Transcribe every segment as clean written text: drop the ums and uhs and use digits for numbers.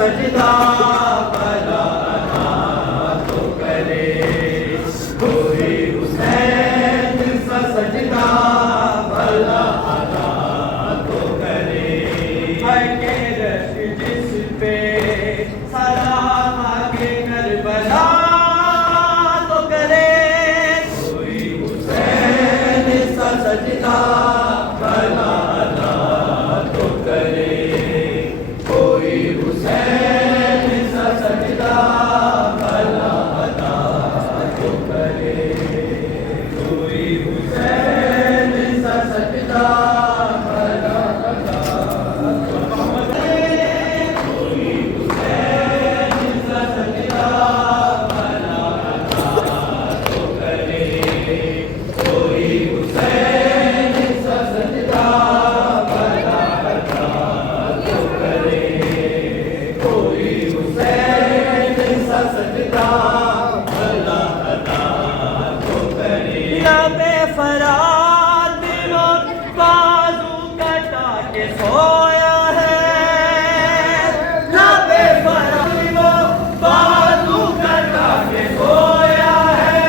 सजदा भला अदा तो करे, कोई हुसैन सा सजदा भला अदा तो करे। है के रश जिस पे सलाम आगे करबला तो करे, कोई हुसैन सा सजदा भला अदा तो करे, कोई हुसैन सा सजदा भला अदा तो करे, कोई हुसैन सा सजदा भला अदा तो करे, कोई हुसैन सा सजदा भला अदा तो करे, कोई हुसैन सा सजदा भला अदा तो करे, कोई हुसैन सा सजदा भला अदा तो करे। लबे फरात दिलों बाजू कटा के सोया है, लबे फरात दिलों बाजू कटा के सोया है।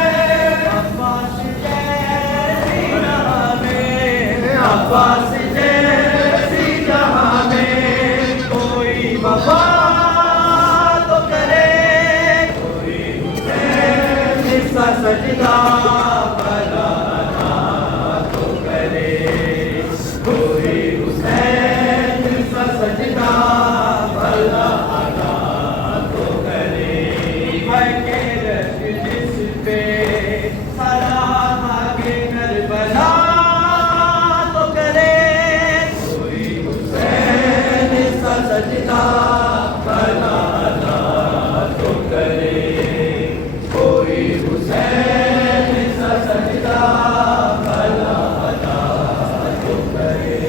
अब्बास जैसी जहां में, अब्बास जैसी जहां में कोई वफा तो करे, कोई हुसैन सा सजदा भला अदा तो करे, कोई हुसैन सा सजदा भला अदा तो करे। है के रश जिस पे सलाम आगे करबला तो करे, कोई हुसैन सा सजदा भला अदा तो करे, कोई हुसैन सा सजदा भला अदा तो करे,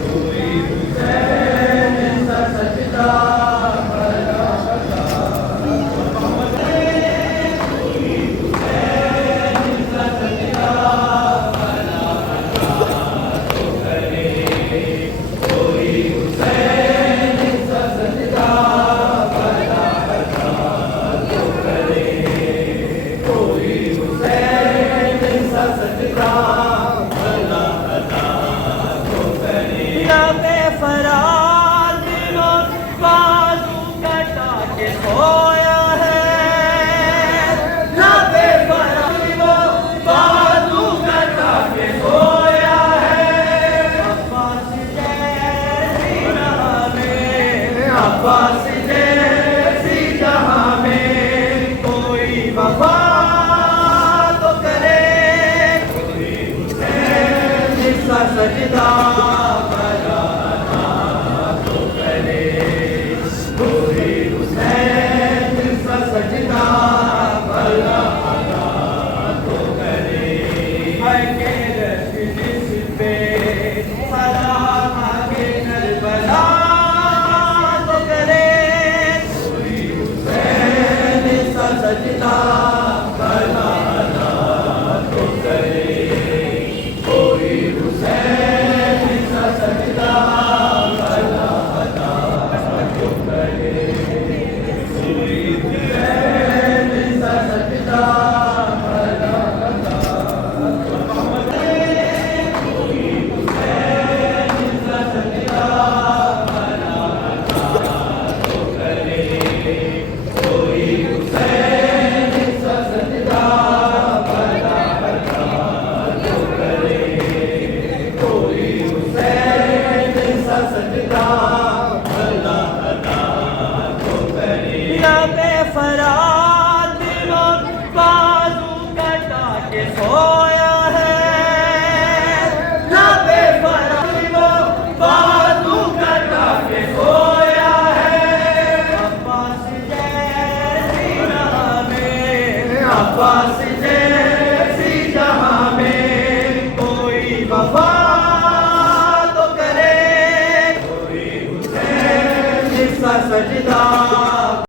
कोई हुसैन सा सजदा भला अदा तो करे, कोई हुसैन सा सजदा भला अदा तो करे, कोई हुसैन सा सजदा भला अदा तो करे, कोई हुसैन सा सजदा भला अदा तो करे। लबे फरात दिलों बाजू कटा के सोया है, लबे फरात दिलों बाजू कटा के सोया है। अब्बास जैसी जहां में, अब्बास जैसी जहां में कोई वफा तो करे, कोई हुसैन सा सजदा भला अदा तो करे, कोई हुसैन सा सजदा भला अदा तो करे। है के रश जिस पे सलाम आगे करबला तो करे, कोई हुसैन सा सजदा भला अदा तो करे, कोई हुसैन सा सजदा भला अदा तो करे, कोई हुसैन सा सजदा भला अदा तो करे, कोई हुसैन सा सजदा भला अदा तो करे, कोई हुसैन सा सजदा भला अदा तो करे, कोई हुसैन सा सजदा भला अदा तो करे। लबे फरात दिलों